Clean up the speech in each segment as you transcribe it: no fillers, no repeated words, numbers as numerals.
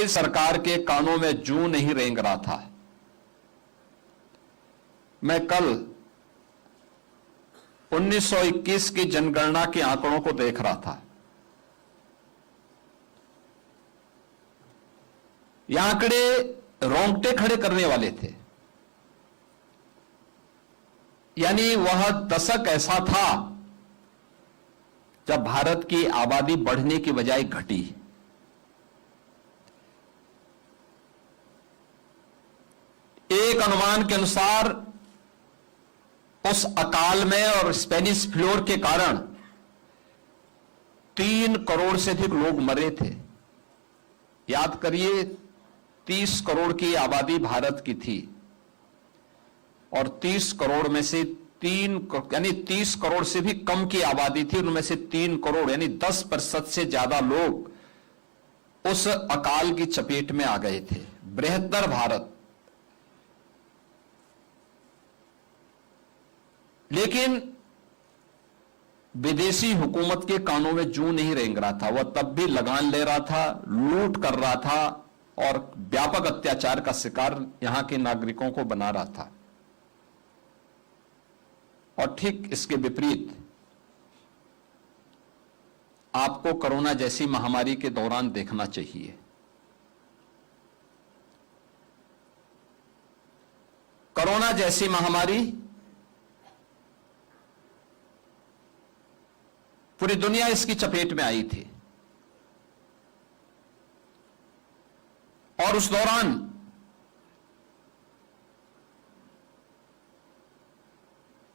अंग्रेज सरकार के कानों में जूं नहीं रेंग रहा था। मैं कल 1921 की जनगणना के आंकड़ों को देख रहा था। ये आंकड़े रोंगटे खड़े करने वाले थे। यानी वह दशक ऐसा था जब भारत की आबादी बढ़ने की बजाय घटी। एक अनुमान के अनुसार उस अकाल में और स्पेनिश फ्लू के कारण 3 करोड़ से अधिक लोग मरे थे। याद करिए, 30 करोड़ की आबादी भारत की थी और 30 करोड़ में से 30 करोड़ से भी कम की आबादी थी, उनमें से 3 करोड़ यानी 10% से ज्यादा लोग उस अकाल की चपेट में आ गए थे। बृहत्तर भारत। लेकिन विदेशी हुकूमत के कानों में जूं नहीं रेंग रहा था। वह तब भी लगान ले रहा था, लूट कर रहा था और व्यापक अत्याचार का शिकार यहां के नागरिकों को बना रहा था। और ठीक इसके विपरीत आपको कोरोना जैसी महामारी के दौरान देखना चाहिए। कोरोना जैसी महामारी पूरी दुनिया इसकी चपेट में आई थी और उस दौरान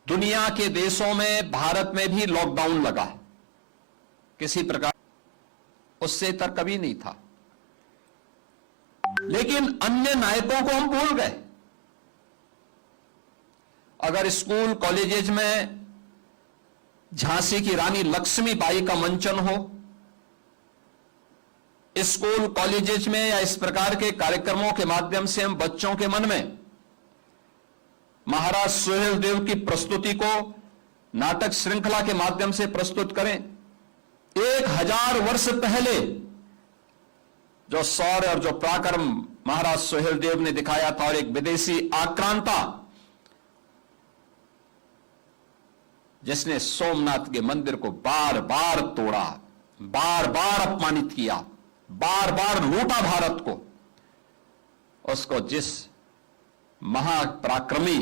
दुनिया के देशों में, भारत में भी लॉकडाउन लगा किसी प्रकार, उससे तर कभी नहीं था। लेकिन अन्य नायकों को हम भूल गए। अगर स्कूल कॉलेजेस में झांसी की रानी लक्ष्मीबाई का मंचन हो, स्कूल कॉलेजेस में या इस प्रकार के कार्यक्रमों के माध्यम से हम बच्चों के मन में महाराज सुहेलदेव की प्रस्तुति को नाटक श्रृंखला के माध्यम से प्रस्तुत करें। 1000 वर्ष पहले जो शौर्य और जो पराक्रम महाराज सुहेलदेव ने दिखाया था और एक विदेशी आक्रांता जिसने सोमनाथ के मंदिर को बार बार तोड़ा, बार बार अपमानित किया, बार बार लूटा भारत को, उसको जिस महापराक्रमी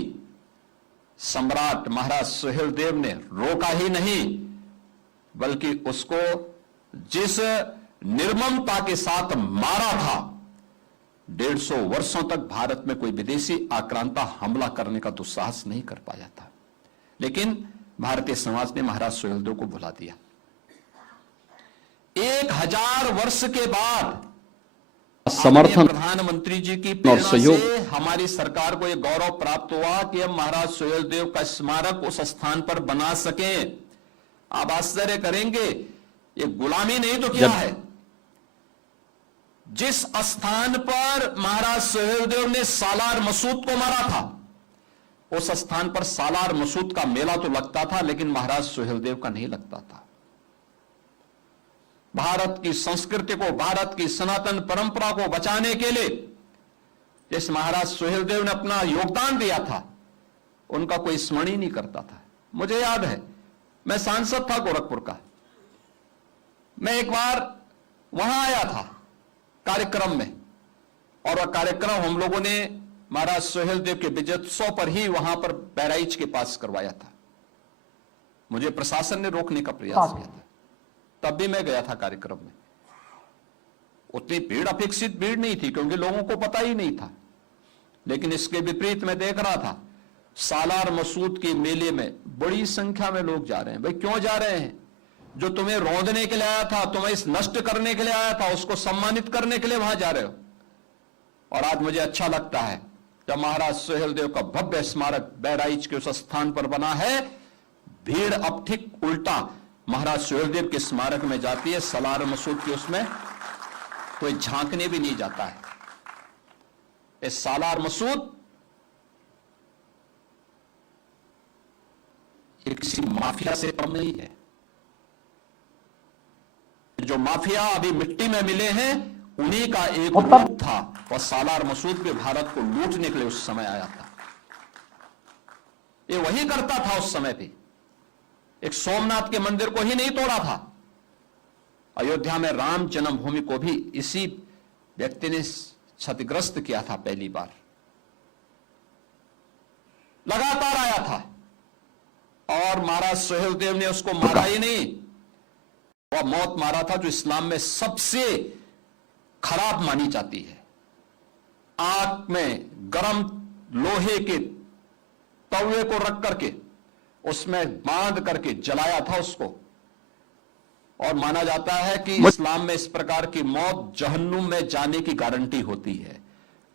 सम्राट महाराज सुहेलदेव ने रोका ही नहीं, बल्कि उसको जिस निर्ममता के साथ मारा था, 150 वर्षों तक भारत में कोई विदेशी आक्रांता हमला करने का दुस्साहस नहीं कर पाया था। लेकिन भारतीय समाज ने महाराज सुहेलदेव को भुला दिया। 1000 वर्ष के बाद समर्थन प्रधानमंत्री जी की प्रेरणा से हमारी सरकार को यह गौरव प्राप्त हुआ कि हम महाराज सुहेलदेव का स्मारक उस स्थान पर बना सकें। आप आश्चर्य करेंगे, ये गुलामी नहीं तो क्या है? जिस स्थान पर महाराज सुहेलदेव ने सालार मसूद को मारा था, उस स्थान पर सालार मसूद का मेला तो लगता था, लेकिन महाराज सुहेलदेव का नहीं लगता था। भारत की संस्कृति को, भारत की सनातन परंपरा को बचाने के लिए जिस महाराज सुहेलदेव ने अपना योगदान दिया था, उनका कोई स्मरण ही नहीं करता था। मुझे याद है, मैं सांसद था गोरखपुर का। मैं एक बार वहां आया था कार्यक्रम में, और वह कार्यक्रम हम लोगों ने महाराज सुहेलदेव के विजयोत्सव पर ही वहां पर बहराइच के पास करवाया था। मुझे प्रशासन ने रोकने का प्रयास किया था, तब भी मैं गया था कार्यक्रम में। उतनी भीड़, अपेक्षित भीड़ नहीं थी, क्योंकि लोगों को पता ही नहीं था। लेकिन इसके विपरीत मैं देख रहा था, सालार मसूद के मेले में बड़ी संख्या में लोग जा रहे हैं। भाई क्यों जा रहे हैं? जो तुम्हें रौंदने के लिए आया था, तुम्हें इस नष्ट करने के लिए आया था, उसको सम्मानित करने के लिए वहां जा रहे हो। और आज मुझे अच्छा लगता है जब महाराज सुहेलदेव का भव्य स्मारक बहराइच के उस स्थान पर बना है, भीड़ अब ठीक उल्टा महाराज सुहेलदेव के स्मारक में जाती है। सालार मसूद की उसमें कोई झांकने भी नहीं जाता है। इस सालार मसूद ये किसी माफिया से कम नहीं है। जो माफिया अभी मिट्टी में मिले हैं, उन्हीं का एक ग्रुप था, वह सालार मसूद भी भारत को लूटने के लिए उस समय आया था। ये वही करता था उस समय पे। एक सोमनाथ के मंदिर को ही नहीं तोड़ा था, अयोध्या में राम जन्मभूमि को भी इसी व्यक्ति ने क्षतिग्रस्त किया था। पहली बार लगातार आया था और महाराज सुहेलदेव ने उसको मारा ही नहीं, वह मौत मारा था जो इस्लाम में सबसे खराब मानी जाती है। आग में गरम लोहे के तवे को रख करके उसमें बांध करके जलाया था उसको, और माना जाता है कि इस्लाम में इस प्रकार की मौत जहन्नुम में जाने की गारंटी होती है,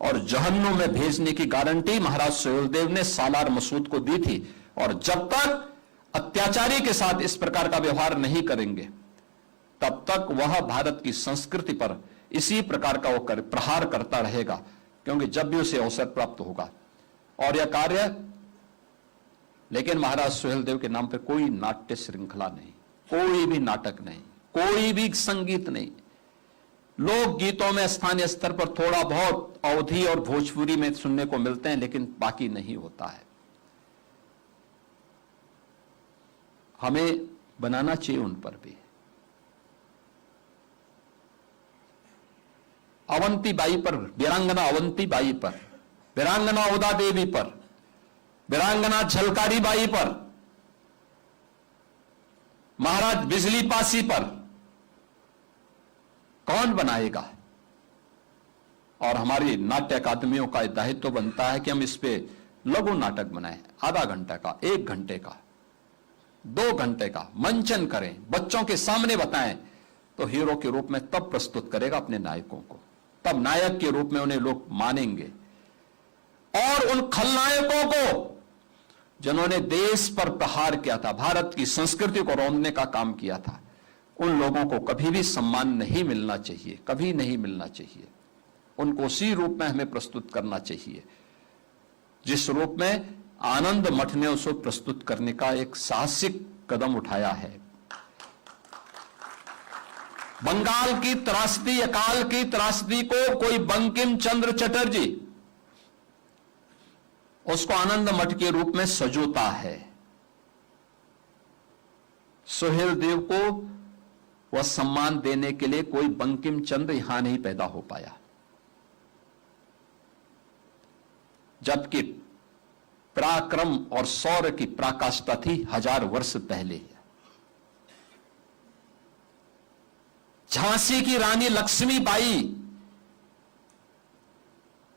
और जहन्नुम में भेजने की गारंटी महाराज सुहेलदेव ने सालार मसूद को दी थी। और जब तक अत्याचारी के साथ इस प्रकार का व्यवहार नहीं करेंगे तब तक वह भारत की संस्कृति पर इसी प्रकार का वो प्रहार करता रहेगा, क्योंकि जब भी उसे अवसर प्राप्त होगा। और यह कार्य, लेकिन महाराज सुहेलदेव के नाम पर कोई नाट्य श्रृंखला नहीं, कोई भी नाटक नहीं, कोई भी संगीत नहीं। लोक गीतों में स्थानीय स्तर पर थोड़ा बहुत अवधी और भोजपुरी में सुनने को मिलते हैं, लेकिन बाकी नहीं होता है। हमें बनाना चाहिए उन पर भी। अवंती बाई पर, वीरांगना अवंती बाई पर, वीरांगना उदा देवी पर, वीरांगना झलकारी बाई पर, महाराज बिजली पासी पर कौन बनाएगा? और हमारी नाट्य अकादमियों का दायित्व बनता है कि हम इस पे लघु नाटक बनाएं, आधा घंटे का, 1 घंटे का, 2 घंटे का मंचन करें, बच्चों के सामने बताएं, तो हीरो के रूप में तब प्रस्तुत करेगा अपने नायकों को, तब नायक के रूप में उन्हें लोग मानेंगे। और उन खलनायकों को जिन्होंने देश पर प्रहार किया था, भारत की संस्कृति को रौंदने का काम किया था, उन लोगों को कभी भी सम्मान नहीं मिलना चाहिए, कभी नहीं मिलना चाहिए। उनको उसी रूप में हमें प्रस्तुत करना चाहिए जिस रूप में आनंद मठ ने उसको प्रस्तुत करने का एक साहसिक कदम उठाया है। बंगाल की त्रासदी, अकाल की त्रासदी को कोई बंकिम चंद्र चटर्जी उसको आनंद मठ के रूप में सजोता है। सुहेलदेव को वह सम्मान देने के लिए कोई बंकिम चंद्र यहां नहीं पैदा हो पाया, जबकि पराक्रम और शौर्य की पराकाष्ठा थी 1000 वर्ष पहले। झांसी की रानी लक्ष्मीबाई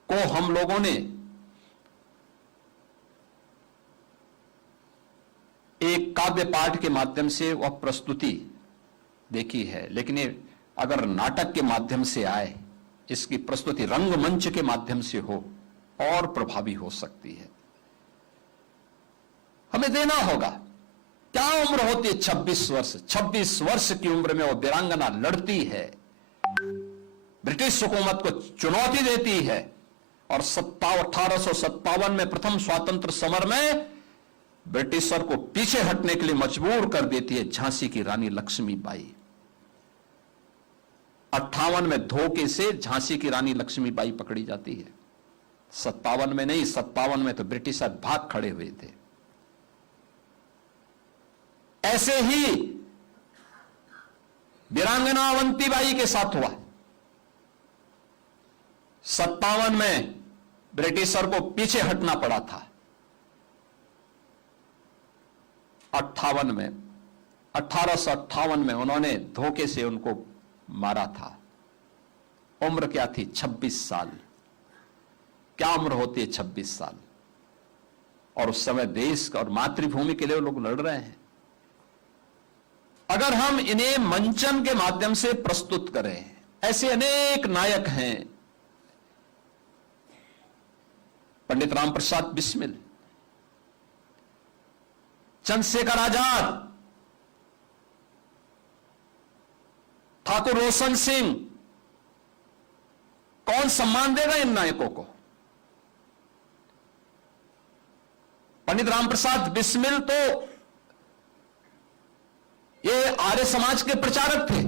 को हम लोगों ने एक काव्य पाठ के माध्यम से वह प्रस्तुति देखी है, लेकिन ये अगर नाटक के माध्यम से आए, इसकी प्रस्तुति रंगमंच के माध्यम से हो, और प्रभावी हो सकती है। हमें देना होगा। क्या उम्र होती है? 26 वर्ष। 26 वर्ष की उम्र में वो वीरांगना लड़ती है, ब्रिटिश हुकूमत को चुनौती देती है, और 1857 में प्रथम स्वातंत्र समर में ब्रिटिशर को पीछे हटने के लिए मजबूर कर देती है झांसी की रानी लक्ष्मीबाई। 58 में धोखे से झांसी की रानी लक्ष्मीबाई पकड़ी जाती है। 57 में नहीं, 57 में तो ब्रिटिशर भाग खड़े हुए थे। ऐसे ही वीरांगना अवंतीबाई के साथ हुआ। 57 में ब्रिटिशर को पीछे हटना पड़ा था। 1858 में उन्होंने धोखे से उनको मारा था। उम्र क्या थी? 26 साल। क्या उम्र होती है 26 साल? और उस समय देश और मातृभूमि के लिए लोग लड़ रहे हैं। अगर हम इन्हें मंचन के माध्यम से प्रस्तुत करें, ऐसे अनेक नायक हैं, पंडित राम प्रसाद बिस्मिल, चंद्रशेखर आजाद, ठाकुर रोशन सिंह, कौन सम्मान देगा इन नायकों को? पंडित राम प्रसाद बिस्मिल तो ये आर्य समाज के प्रचारक थे।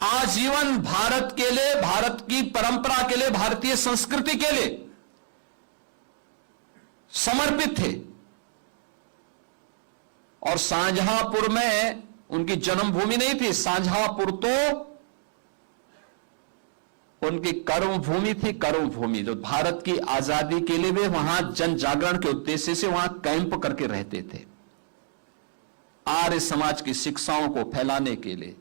आजीवन भारत के लिए, भारत की परंपरा के लिए, भारतीय संस्कृति के लिए समर्पित थे। और शाहजहांपुर में उनकी जन्मभूमि नहीं थी, शाहजहांपुर तो उनकी कर्मभूमि थी। कर्मभूमि जो भारत की आजादी के लिए वे वहां जन जागरण के उद्देश्य से वहां कैंप करके रहते थे, आर्य समाज की शिक्षाओं को फैलाने के लिए,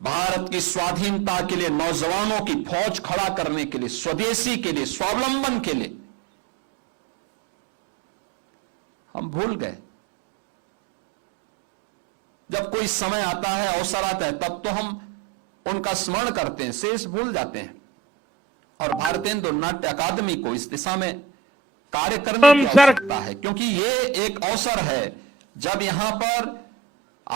भारत की स्वाधीनता के लिए नौजवानों की फौज खड़ा करने के लिए, स्वदेशी के लिए, स्वावलंबन के लिए। हम भूल गए। जब कोई समय आता है, अवसर आता है, तब तो हम उनका स्मरण करते हैं, शेष भूल जाते हैं। और भारतीय नाट्य अकादमी को इस दिशा में कार्य करने की आवश्यकता है, क्योंकि ये एक अवसर है जब यहां पर